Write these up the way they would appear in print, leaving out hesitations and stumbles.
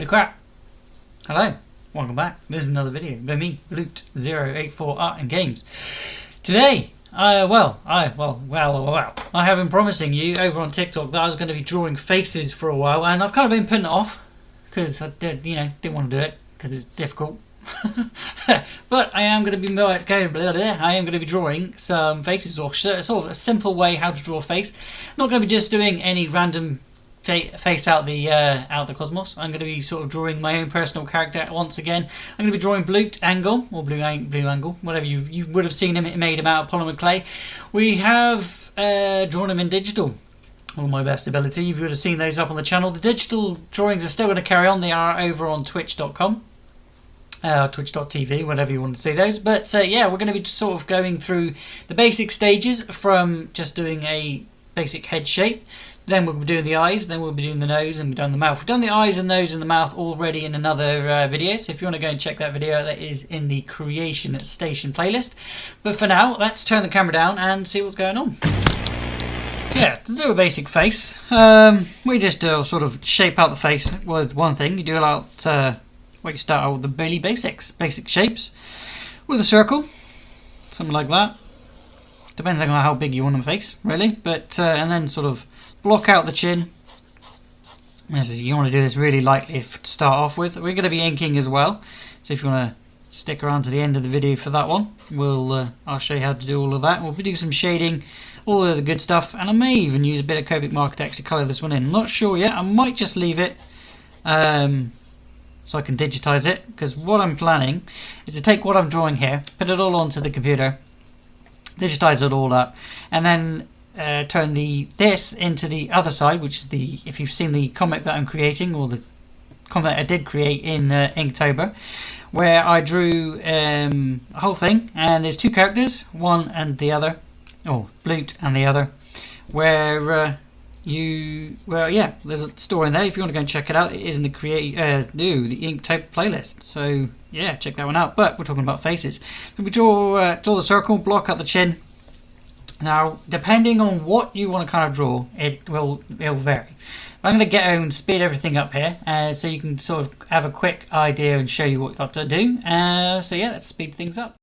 Holy crap! Hello, welcome back. This is another video by me, Loot084 Art and Games. Today, I have been promising you over on TikTok that I was going to be drawing faces for a while, and I've kind of been putting it off because I didn't want to do it because it's difficult. But I am going to be I am going to be drawing some faces, or sort of a simple way how to draw a face. Not going to be just doing any random face out the cosmos. I'm going to be sort of drawing my own personal character once again. I'm going to be drawing Blue Angle, or Blue Angle, whatever you would have seen him, made him out of polymer clay. We have drawn him in digital, all my best ability. You would have seen those up on the channel. The digital drawings are still going to carry on. They are over on twitch.com. Twitch.tv, whatever you want to see those. But yeah, we're going to be sort of going through the basic stages from just doing a basic head shape. Then we'll be doing the eyes, then we'll be doing the nose, and we've done the mouth. We've done the eyes and nose and the mouth already in another video, so if you want to go and check that video, that is in the Creation Station playlist. But for now, let's turn the camera down and see what's going on. So yeah, to do a basic face, we just sort of shape out the face with one thing. You do you start out with the basic shapes with a circle, something like that. Depends on how big you want the face, really. But and then sort of block out the chin. You want to do this really lightly to start off with. We're going to be inking as well, so if you want to stick around to the end of the video for that one, I'll show you how to do all of that. We'll be doing some shading, all of the good stuff, and I may even use a bit of Copic Marktex to colour this one in. I'm not sure yet. I might just leave it so I can digitize it, because what I'm planning is to take what I'm drawing here, put it all onto the computer, digitize it all up, and then turn this into the other side, which is if you've seen the comic that I'm creating, or the comic I did create in Inktober, where I drew a whole thing, and there's two characters, one and the other, or Blute and the other, where there's a story in there. If you want to go and check it out, it is in the Inktober playlist. So yeah, check that one out. But we're talking about faces. So we draw the circle, block out the chin. Now, depending on what you want to kind of draw, it'll vary. I'm going to get and speed everything up here, so you can sort of have a quick idea and show you what you've got to do. So yeah, let's speed things up.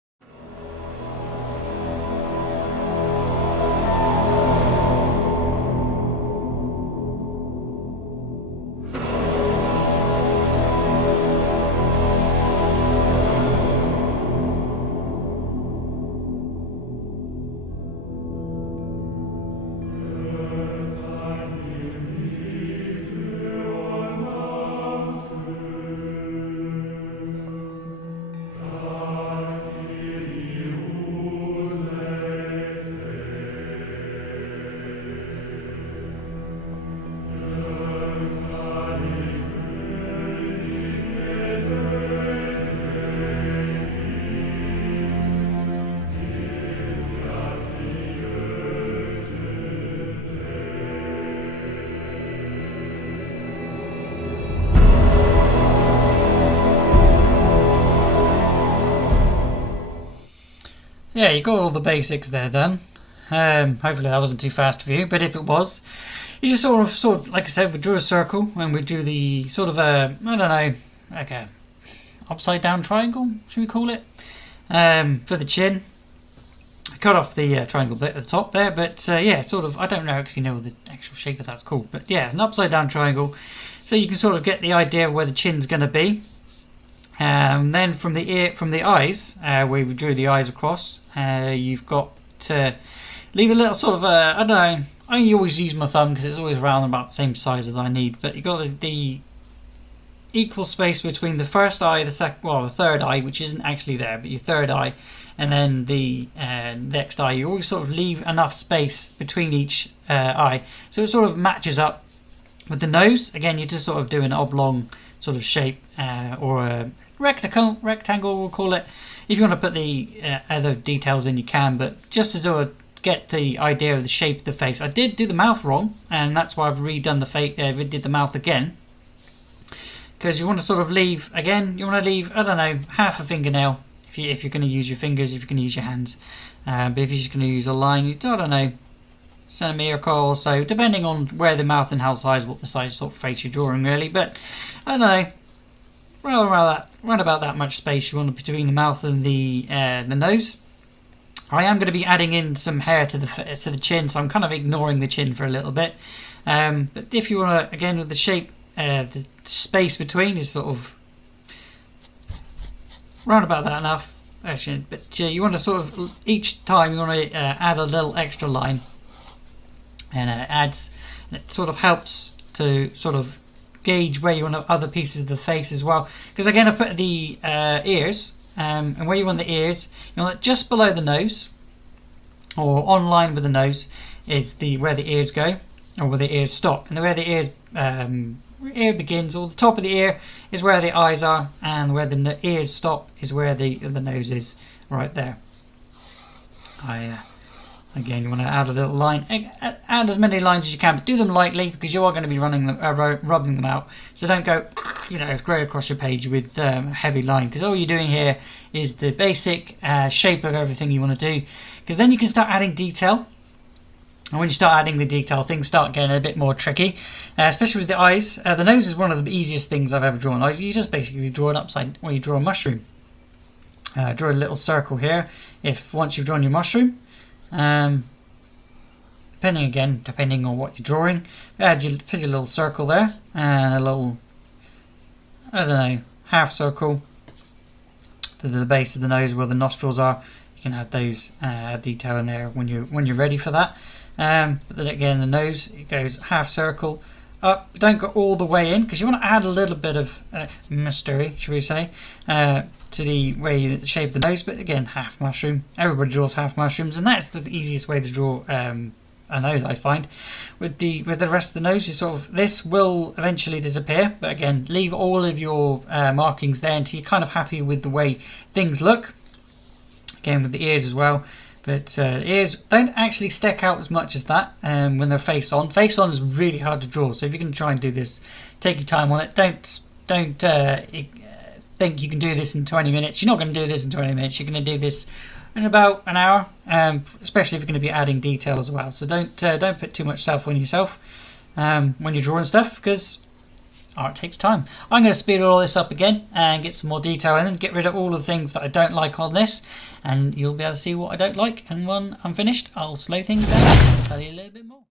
Yeah, you got all the basics there done. Hopefully that wasn't too fast for you, but if it was, you just sort of, like I said, we drew a circle and we drew the sort of like a upside down triangle, should we call it, for the chin. I cut off the triangle bit at the top there, but yeah, sort of, I don't actually know the actual shape of that's called, but yeah, an upside down triangle, so you can sort of get the idea of where the chin's going to be. Then from the eyes, where we drew the eyes across, you've got to leave a little sort of I don't know. I always use my thumb because it's always around about the same size as I need. But you've got the equal space between the first eye, the third eye, which isn't actually there, but your third eye, and then the next eye. You always sort of leave enough space between each eye, so it sort of matches up with the nose. Again, you're just sort of doing an oblong sort of shape, or a rectangle we'll call it. If you want to put the other details in, you can, but just to sort of get the idea of the shape of the face. I did do the mouth wrong, and that's why I've redone the did the mouth again, because you want to sort of leave, again, you want to leave, I don't know, half a fingernail if you're going to use your fingers, if you're going to use your hands, but if you're just going to use a line, I don't know, centimetre or so, depending on where the mouth and how size, what the size sort of face you're drawing really. But I don't know, around about that much space you want between the mouth and the nose. I am going to be adding in some hair to the chin, so I'm kind of ignoring the chin for a little bit. But if you want to, again, with the shape, the space between is sort of round about that enough. Actually, but you want to sort of each time you want to add a little extra line, and it sort of helps to sort of gauge where you want other pieces of the face as well. Because again, I put the ears. And where you want the ears, you want it just below the nose, or on line with the nose, is where the ears go, or where the ears stop. And where the ear begins, or the top of the ear, is where the eyes are, and where the ears stop is where the nose is, right there. Again, you want to add a little line. Add as many lines as you can, but do them lightly because you are going to be rubbing them out. So don't go, go across your page with a heavy line, because all you're doing here is the basic shape of everything you want to do. Because then you can start adding detail. And when you start adding the detail, things start getting a bit more tricky, especially with the eyes. The nose is one of the easiest things I've ever drawn. You just basically draw it upside when you draw a mushroom. Draw a little circle here. Once you've drawn your mushroom. Depending on what you're drawing, put your little circle there and a little, half circle to the base of the nose where the nostrils are. You can add those detail in there when you're ready for that. But then again, the nose, it goes half circle up. Don't go all the way in because you want to add a little bit of mystery, should we say, to the way you shape the nose. But again, half mushroom. Everybody draws half mushrooms, and that's the easiest way to draw a nose, I find. With the rest of the nose, this will eventually disappear. But again, leave all of your markings there until you're kind of happy with the way things look. Again, with the ears as well. But the ears don't actually stick out as much as that when they're face on. Face on is really hard to draw, so if you can try and do this, take your time on it. Don't think you can do this in 20 minutes. You're not going to do this in 20 minutes. You're going to do this in about an hour, especially if you're going to be adding detail as well. So don't put too much self on yourself when you're drawing stuff, because art takes time. I'm going to speed all this up again and get some more detail in and get rid of all the things that I don't like on this, and you'll be able to see what I don't like. And when I'm finished, I'll slow things down and tell you a little bit more.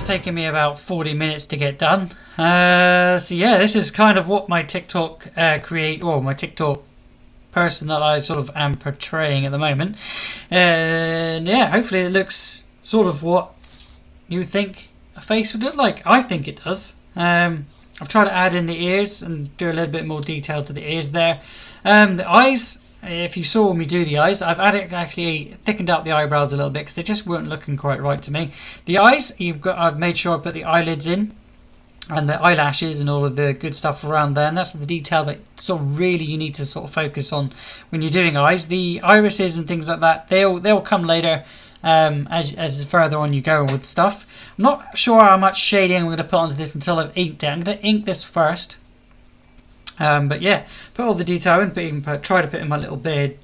that's taken me about 40 minutes to get done. So yeah, this is kind of what my TikTok my TikTok person that I sort of am portraying at the moment. And yeah, hopefully it looks sort of what you think a face would look like. I think it does. I've tried to add in the ears and do a little bit more detail to the ears there. The eyes, if you saw me do the eyes, I've actually thickened out the eyebrows a little bit because they just weren't looking quite right to me. The eyes, I've made sure I put the eyelids in and the eyelashes and all of the good stuff around there, and that's the detail that sort of really you need to sort of focus on when you're doing eyes. The irises and things like that, they'll come later as further on you go with stuff. I'm not sure how much shading I'm going to put onto this until I've inked it. I'm going to ink this first. But yeah, put all the detail in, try to put in my little beard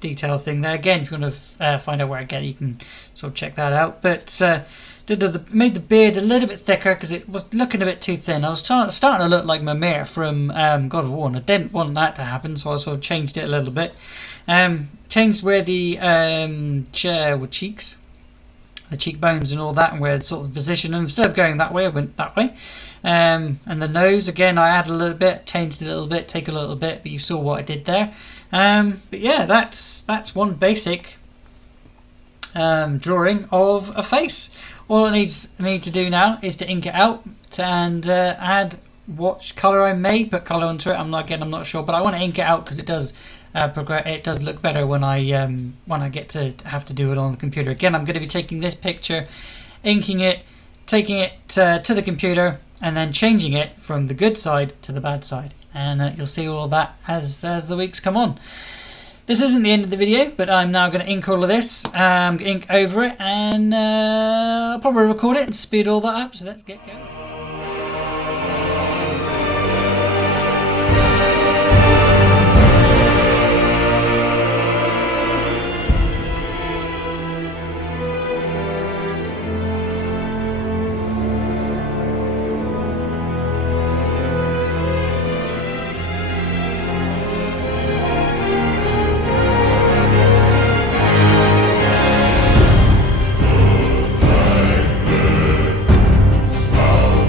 detail thing there. Again, if you want to find out where I get it, you can sort of check that out. But made the beard a little bit thicker because it was looking a bit too thin. I was starting to look like Mimir from God of War, and I didn't want that to happen, so I sort of changed it a little bit. Changed where the cheeks, the cheekbones and all that, and where sort of position them. Instead of going that way, I went that way. And the nose, again, I added a little bit, changed it a little bit, take a little bit, but you saw what I did there. But yeah, that's one basic drawing of a face. All I need to do now is to ink it out and add what colour I may put colour onto it. I'm not sure, but I want to ink it out because it does it does look better when I get to have to do it on the computer. Again, I'm going to be taking this picture, inking it, taking it to the computer, and then changing it from the good side to the bad side. And you'll see all of that as the weeks come on. This isn't the end of the video, but I'm now going to ink all of this, ink over it, and I'll probably record it and speed all that up. So let's get going. Smile.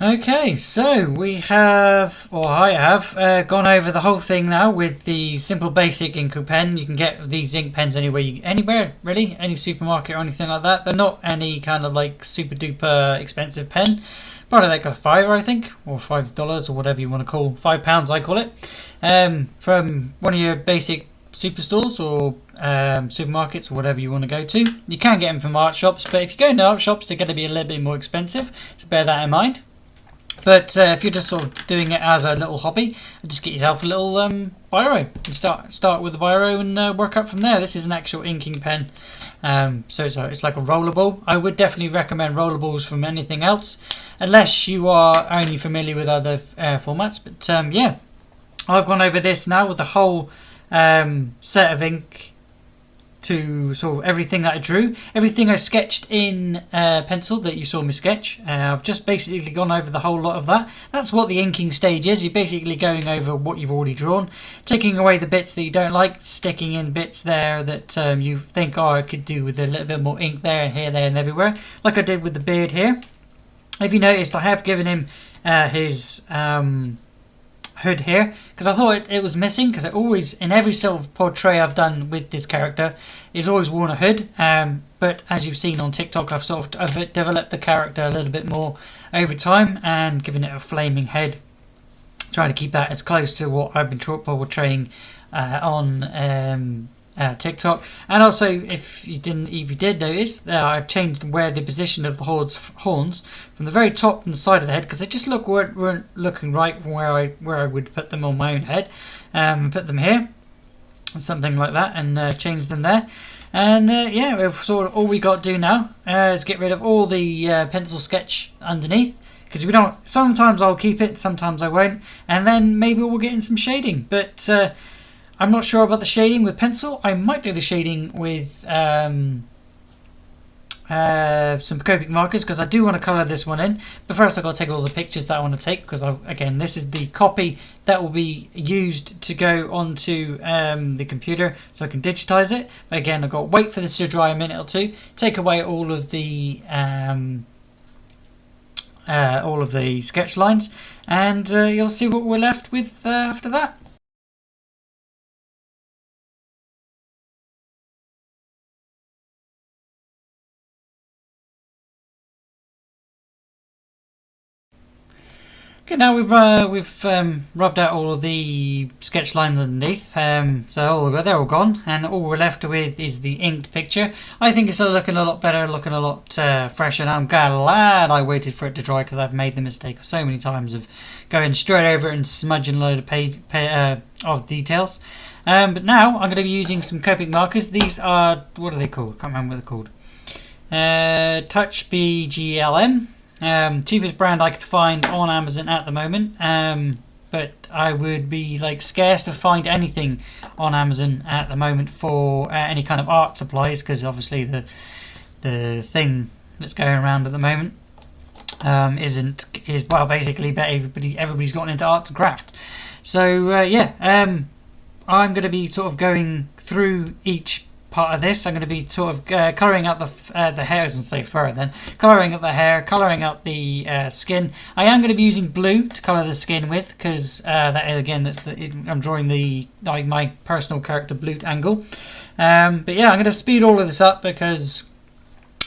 Okay, so we have, or I have, gone over the whole thing now with the simple basic ink pen. You can get these ink pens anywhere really, any supermarket or anything like that. They're not any kind of like super duper expensive pen. Probably like a $5, I think, or $5 or whatever you want to call, £5 I call it, from one of your basic superstores or supermarkets or whatever you want to go to. You can get them from art shops, but if you go into art shops, they're going to be a little bit more expensive, so bear that in mind. But if you're just sort of doing it as a little hobby, just get yourself a little biro and start with the biro and work up from there. This is an actual inking pen, so it's like a rollerball. I would definitely recommend rollerballs from anything else, unless you are only familiar with other formats. But yeah, I've gone over this now with the whole set of ink to sort of everything that I drew, everything I sketched in pencil that you saw me sketch. I've just basically gone over the whole lot of that. That's what the inking stage is. You're basically going over what you've already drawn, taking away the bits that you don't like, sticking in bits there that you think, oh, I could do with a little bit more ink there and here, there and everywhere, like I did with the beard here. If you noticed, I have given him his hood here because I thought it was missing, because I always, in every sort of portray I've done with this character, he's always worn a hood, but as you've seen on TikTok, I've developed the character a little bit more over time and given it a flaming head, trying to keep that as close to what I've been portraying on TikTok. And also, if you did notice, I've changed where the position of the horns from the very top and the side of the head, because they just weren't looking right from where I would put them on my own head. Put them here and something like that, and change them there. And yeah, we've sort of all we got to do now is get rid of all the pencil sketch underneath, because we don't. Sometimes I'll keep it, sometimes I won't, and then maybe we'll get in some shading. But I'm not sure about the shading with pencil. I might do the shading with some Copic markers, because I do want to colour this one in. But first I've got to take all the pictures that I want to take, because again, this is the copy that will be used to go onto the computer so I can digitise it. But again, I've got to wait for this to dry a minute or two, take away all of the sketch lines, and you'll see what we're left with after that. Okay, now we've rubbed out all of the sketch lines underneath, so they're all gone, and all we're left with is the inked picture. I think it's looking a lot better, looking a lot fresher, and I'm glad I waited for it to dry, because I've made the mistake of so many times of going straight over it and smudging a load of details. But now I'm going to be using some Copic markers. These are, what are they called? I can't remember what they're called. Touch BGLM. Cheapest brand I could find on Amazon at the moment, but I would be scarce to find anything on Amazon at the moment for any kind of art supplies, because obviously the thing that's going around at the moment is basically everybody's gotten into art and craft. So yeah, I'm going to be sort of going through each part of this. I'm going to be sort of colouring out the hair, I was going to say fur then, colouring out the hair, colouring out the skin. I am going to be using blue to colour the skin with, because that is, again, I'm drawing my personal character Blute Angle. But yeah, I'm going to speed all of this up because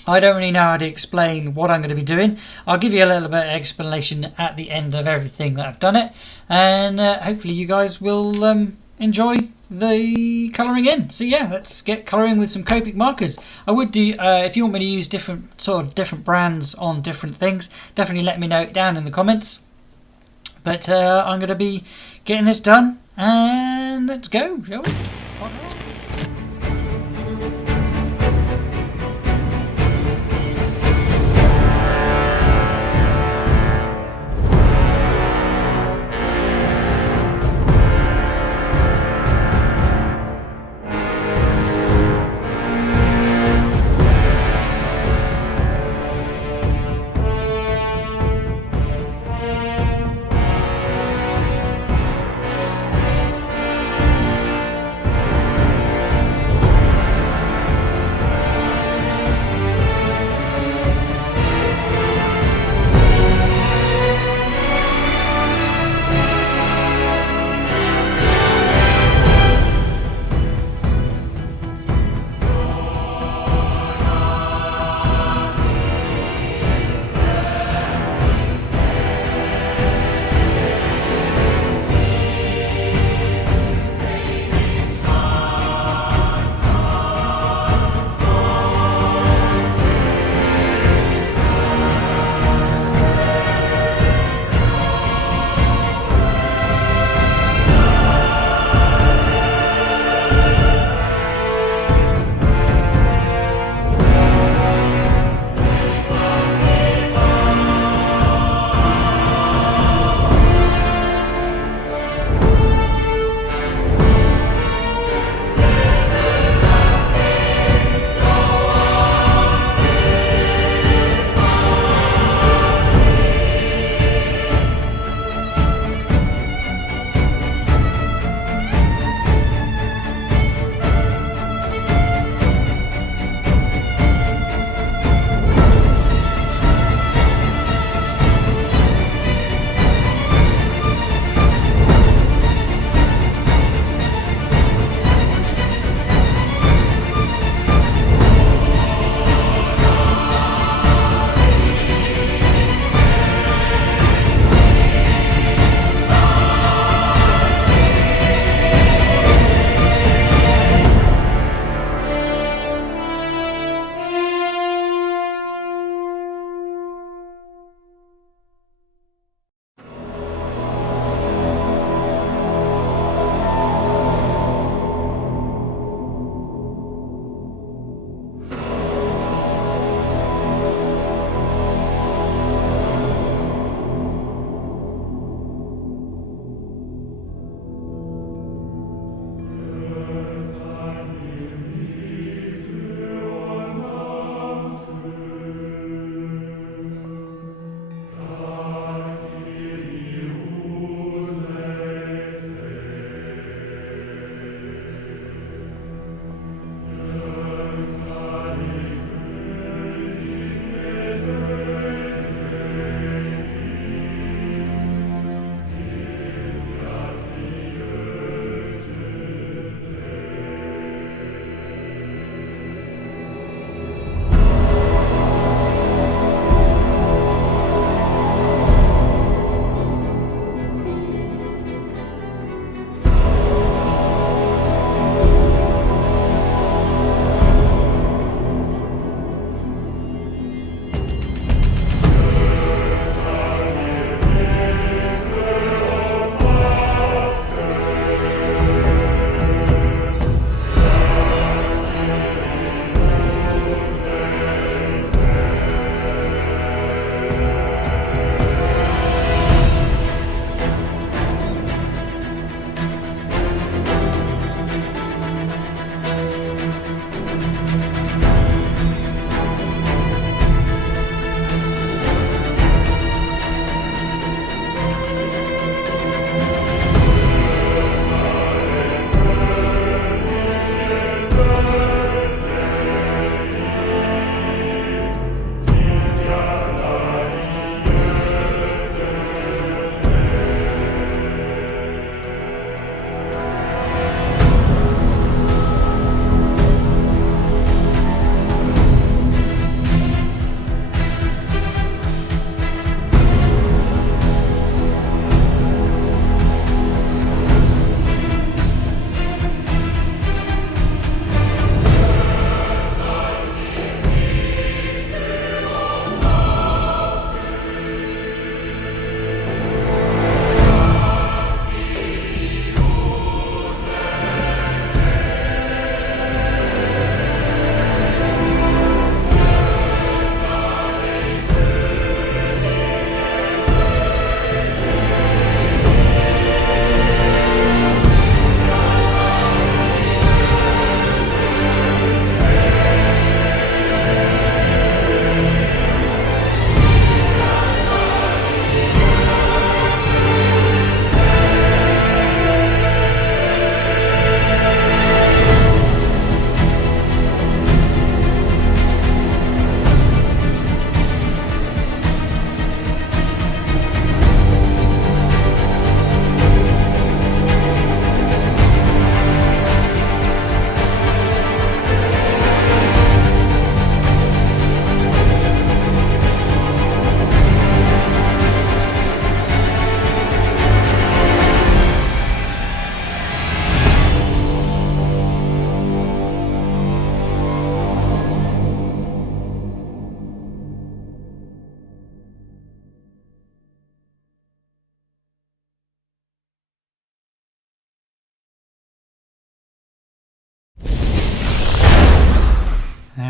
I don't really know how to explain what I'm going to be doing. I'll give you a little bit of explanation at the end of everything that I've done it, and hopefully you guys will enjoy the colouring in. So yeah, let's get colouring with some Copic markers. I would do, if you want me to use different brands on different things, definitely let me know it down in the comments. But I'm going to be getting this done, and let's go, shall we?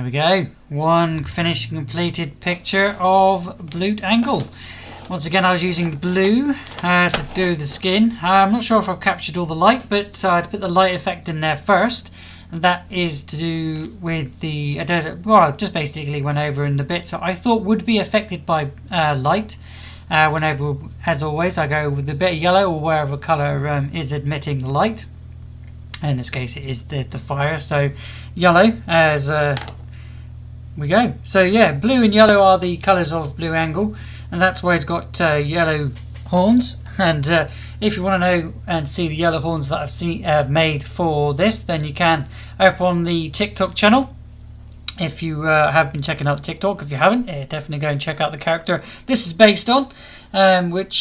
There we go. One finished completed picture of Blue Angle. Once again, I was using blue to do the skin. I'm not sure if I've captured all the light, but I had to put the light effect in there first. And that is to do with the, just basically went over in the bits that I thought would be affected by light. Whenever, as always, I go with a bit of yellow or wherever colour is admitting the light. In this case, it is the fire, so yellow as we go. So yeah, blue and yellow are the colours of Blue Angle, and that's why it's got yellow horns. And if you want to know and see the yellow horns that I've made for this, then you can over on the TikTok channel. If you have been checking out TikTok, if you haven't, definitely go and check out the character this is based on, hopefully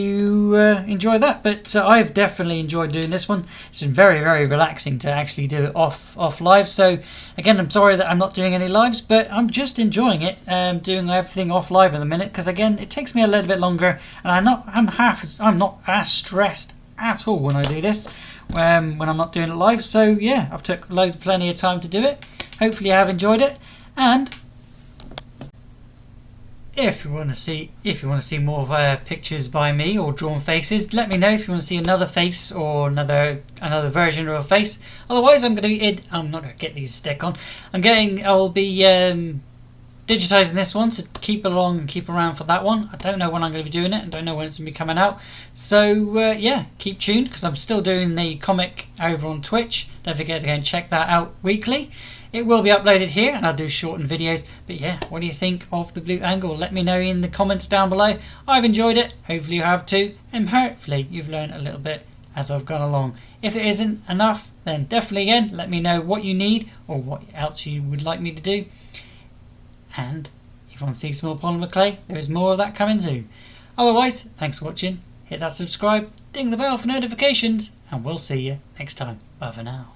you enjoy that. But I've definitely enjoyed doing this one. It's been very, very relaxing to actually do it off live. So again, I'm sorry that I'm not doing any lives, but I'm just enjoying it, doing everything off live in a minute, because again, it takes me a little bit longer, and I'm not as stressed at all when I do this, when I'm not doing it live. So yeah, I've took plenty of time to do it. Hopefully you have enjoyed it, and if you want to see more pictures by me or drawn faces, let me know if you want to see another face or another version of a face. Otherwise, I'm not going to get these stick on. I'll be digitizing this one, so keep around for that one. I don't know when I'm going to be doing it. I don't know when it's going to be coming out. So yeah, keep tuned, because I'm still doing the comic over on Twitch. Don't forget to go and check that out weekly. It will be uploaded here, and I'll do shortened videos. But yeah, what do you think of the Blue Angle? Let me know in the comments down below. I've enjoyed it. Hopefully you have too. And hopefully you've learned a little bit as I've gone along. If it isn't enough, then definitely again, let me know what you need or what else you would like me to do. And if you want to see some more polymer clay, there is more of that coming too. Otherwise, thanks for watching. Hit that subscribe, ding the bell for notifications, and we'll see you next time. Bye for now.